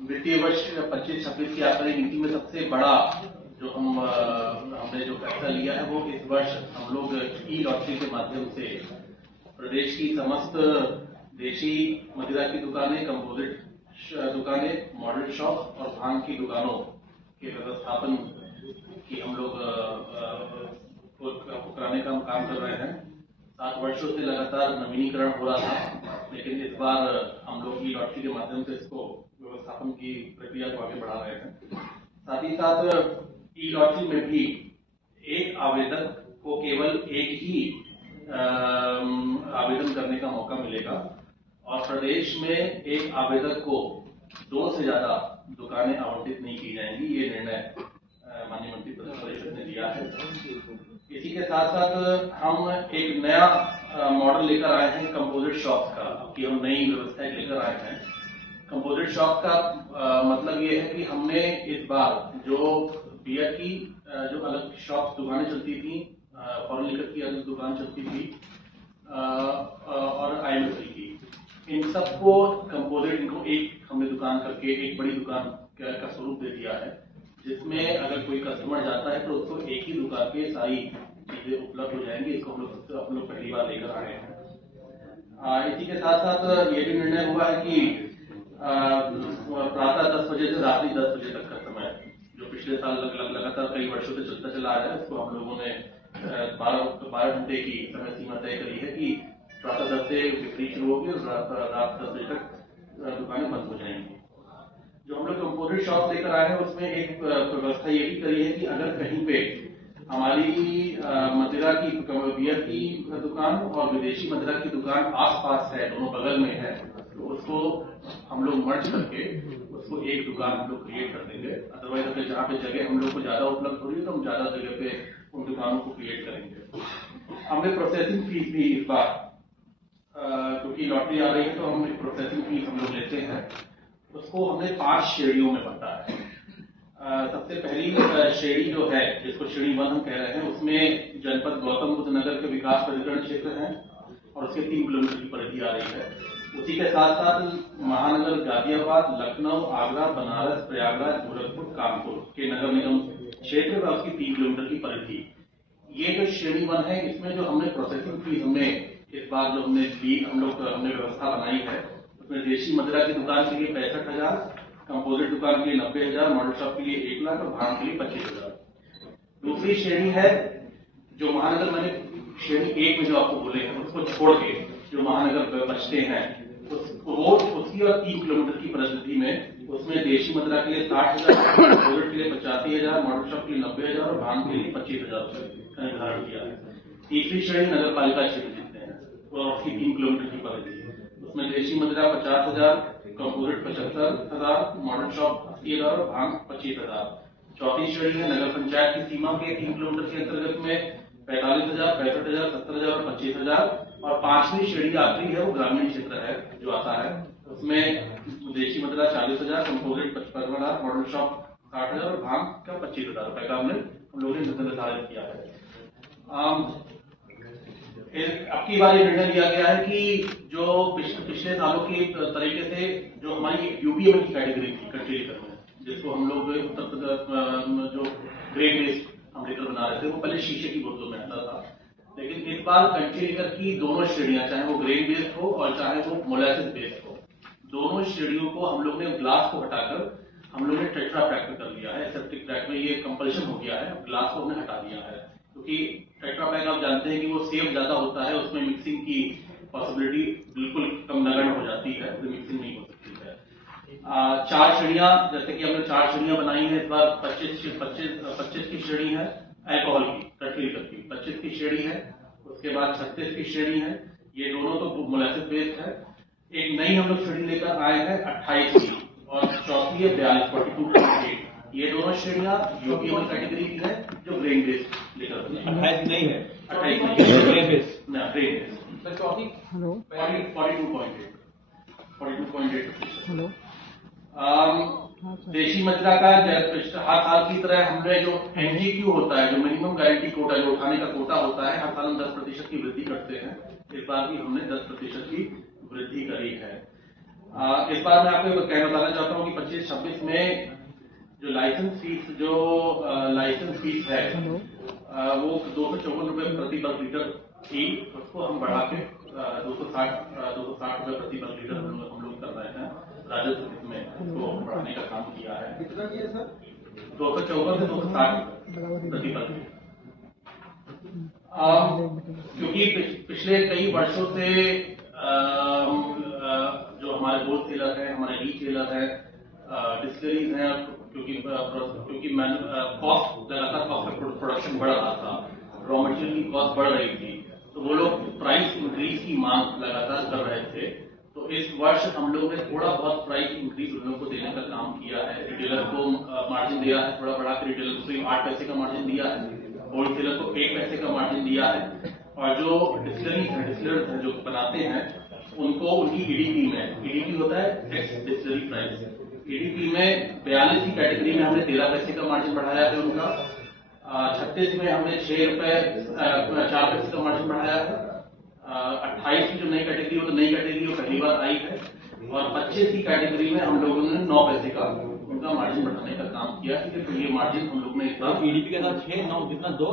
वित्तीय वर्ष 25-26 की आबकारी नीति में सबसे बड़ा जो हमने जो फैसला लिया है वो इस वर्ष हम लोग ई लॉटरी के माध्यम से प्रदेश की समस्त देशी मदिरा की दुकानें, कंपोजिट दुकानें, मॉडल शॉप और भांग की दुकानों के व्यवस्थापन की हम लोग कराने का काम कर रहे हैं। 7 वर्षों से लगातार नवीनीकरण हो रहा था, लेकिन इस बार हम लोग ई लॉटरी के माध्यम से इसको व्यवस्थापन की प्रक्रिया को आगे बढ़ा रहे हैं। साथ ही साथ ई लॉटरी में भी एक आवेदक को केवल एक ही आवेदन करने का मौका मिलेगा और प्रदेश में एक आवेदक को 2 से ज्यादा दुकानें आवंटित नहीं की जाएंगी। ये निर्णय माननीय मंत्री परिषद ने लिया है। इसी के साथ साथ हम एक नया मॉडल लेकर आए हैं कंपोजिट शॉप का, कि हम नई व्यवस्था लेकर आए हैं। कंपोजिट शॉप का मतलब ये है कि हमने इस बार जो बियर की जो अलग शॉप दुकानें चलती थी, फॉरेन लिकर की अलग दुकान चलती थी और आईएमएफएल की, इन सबको कंपोजिट इनको एक हमने दुकान करके एक बड़ी दुकान का स्वरूप दे दिया है, जिसमें अगर कोई कस्टमर जाता है तो उसको एक ही दुकान पे सारी चीजें उपलब्ध हो जाएंगी। इसको हम लोग पहली बार लेकर आए हैं। इसी के साथ साथ ये भी निर्णय हुआ है कि प्रातः 10 बजे से रात्रि 10 बजे तक का समय, जो पिछले साल लगातार कई वर्षों से चलता चला आ रहा है, इसको हम लोगों ने 12 घंटे की समय सीमा तय करी है कि प्रातः 10 से बिक्री शुरू होगी और रात 10 बजे तक दुकानें बंद हो जाएंगी। जो हम लोग कंपोजिट शॉप लेकर आए हैं उसमें एक व्यवस्था ये भी करी है कि अगर कहीं पे हमारी मदिरा की बियर की दुकान और विदेशी मदिरा की दुकान आसपास है, दोनों बगल में है, तो उसको हम लोग मर्ज करके उसको एक दुकान हम लोग क्रिएट कर देंगे। अदरवाइज अगर जहाँ पे जगह हम लोग को ज्यादा उपलब्ध हो रही है तो हम ज्यादा जगह पे उन दुकानों को क्रिएट करेंगे। हमने प्रोसेसिंग फीस भी इस बार, क्योंकि लॉटरी आ रही है तो हम प्रोसेसिंग फीस हम लोग लेते हैं, उसको हमने 5 श्रेणियों में बांटा है। सबसे पहली श्रेणी जो है, जिसको श्रेणी 1 हम कह रहे हैं, उसमें जनपद गौतम बुद्ध नगर के विकास प्राधिकरण क्षेत्र है और उसके 3 किलोमीटर की परिधि आ रही है। उसी के साथ साथ महानगर गाजियाबाद, लखनऊ, आगरा, बनारस, प्रयागराज, गोरखपुर, कानपुर के नगर निगम क्षेत्र में उसकी 3 किलोमीटर की परिधि। ये जो श्रेणी 1 है, इसमें जो हमने प्रोसेसिंग फीस हमने इस बार जो हमने व्यवस्था बनाई है, उसमें देशी मदिरा की दुकान के लिए 65,000, कंपोजिट दुकान के लिए 90,000, मॉडल शॉप के लिए 1 लाख और भांग के लिए 25,000। दूसरी श्रेणी है जो महानगर, मैंने श्रेणी 1 में जो आपको बोले हैं उसको छोड़ के जो महानगर बचते हैं उसकी और 3 किलोमीटर की परिधि में, उसमें देशी मदिरा के लिए 60,000, कंपोजिट के लिए 85,000, मॉडल शॉप के लिए 90,000 और भांग के लिए 25,000 रुपए का निर्धारण किया है। तीसरी श्रेणी नगर पालिका क्षेत्र जितने हैं और उसकी 3 किलोमीटर की परिधि, उसमें देशी मदिरा 50,000, कंपोजिट 75,000, मॉडल शॉप 80,000 और भांग 25,000। चौथी श्रेणी है नगर पंचायत की सीमा के 3 किलोमीटर के अंतर्गत में 45,000, 65,000, 70,000 और 25,000। और 5वीं श्रेणी आखिरी है, वो ग्रामीण क्षेत्र है जो आता है, उसमें देशी मदिरा 40,000, कंपोजिट 55,000, मॉडल शॉप 60,000 और भांग का 25,000 रुपए का हम लोगों ने निर्धारित किया है। अब की बार ये निर्णय लिया गया है कि जो पिछले सालों के तरीके से जो हमारी यूपीएमएल की कैटेगरी थी कंट्री लिकर में, जिसको हम लोग उत्तर प्रदेश जो ग्रेन बेस्ड हम लेकर बना रहे थे, वो पहले शीशे की बोतलों में आता था, लेकिन इस बार कंट्री लिकर की दोनों श्रेणियां, चाहे वो ग्रेन बेस्ड हो और चाहे वो मोलासिस बेस्ड हो, दोनों श्रेणियों को हम लोग ने ग्लास को हटाकर हम लोग ने टेट्रा पैक में कर लिया है। एसेप्टिक पैक में ये कंपल्शन हो गया है, ग्लास को हमने हटा दिया है, क्योंकि टेट्रा पैक आप जानते हैं कि वो सेफ ज्यादा होता है, उसमें मिक्सिंग की पॉसिबिलिटी बिल्कुल कम नगण्य हो जाती है, तो मिक्सिंग नहीं हो सकती है। 4 श्रेणियां, जैसे कि हमने 4 श्रेणियां बनाई है इस बार। 25 की श्रेणी है अल्कोहल की, कंट्री लिकर की 25 की श्रेणी है, उसके बाद 36 की श्रेणी है, ये दोनों तो मोलासिस बेस्ड है। एक नई हम लोग श्रेणी लेकर आए हैं 28 की और चौथी है 42, ये दोनों श्रेणियां यूपीएमएल कैटेगरी की है जो ग्रेन बेस्ड लेकर 28 नहीं है, 28 नहीं, ग्रेन बेस्ड ना ग्रेन बेस्ड। सर चौथी 42.8। हेलो, देशी मदिरा का हर साल की तरह हमने जो एनजीक्यू होता है, जो मिनिमम गारंटी कोटा, जो उठाने का कोटा होता है, हर साल हम 10% की वृद्धि करते हैं। इस बार भी हमने 10% की वृद्धि करी है। इस बार मैं आपको कहना बताना चाहता हूँ कि 25-26 में जो लाइसेंस फीस है वो 254 रुपए प्रति बल्क लीटर थी, उसको हम बढ़ा के 260 रुपए प्रति बल्क लीटर हम लोग कर रहे हैं। राजस्व हित में उसको बढ़ाने का काम किया है। कितना किया सर? 254 से 260 प्रति बल्क लीटर। क्योंकि पिछले कई वर्षों से जो हमारे होलसेलर हैं, हमारे रीटेलर हैं, डिस्टिलरीज हैं, क्योंकि कॉस्ट लगातार कॉस्ट का प्रोडक्शन बढ़ रहा था, रॉ मटेरियल की कॉस्ट बढ़ रही थी, तो वो लोग प्राइस इंक्रीज की मांग लगातार कर रहे थे। तो इस वर्ष हम लोगों ने थोड़ा बहुत प्राइस इंक्रीज उन लोगों को देने का काम किया है। रिटेलर को मार्जिन दिया है, थोड़ा बढ़ा के रिटेलर को 8 पैसे का मार्जिन दिया है, होलसेलर को 1 पैसे का मार्जिन दिया है, और जो डिस्टिलर्स हैं जो बनाते हैं उनको उनकी ईडीपी में, ईडीपी होता है एक्स डिस्टिलरी प्राइस, ईडीपी में 42 की कैटेगरी में हमने 13 पैसे का मार्जिन बढ़ाया है उनका। 36 में हमने 6 रुपए 4 पैसे का मार्जिन बढ़ाया है। 28 की जो नई कैटेगरी वो तो नई कैटेगरी वो पहली बार आई है, और 25 की कैटेगरी में हम लोगों ने 9 पैसे का उनका मार्जिन बढ़ाने का काम किया है। तो ये मार्जिन हम लोग ने ईडीपी के साथ 6 9 कितना 2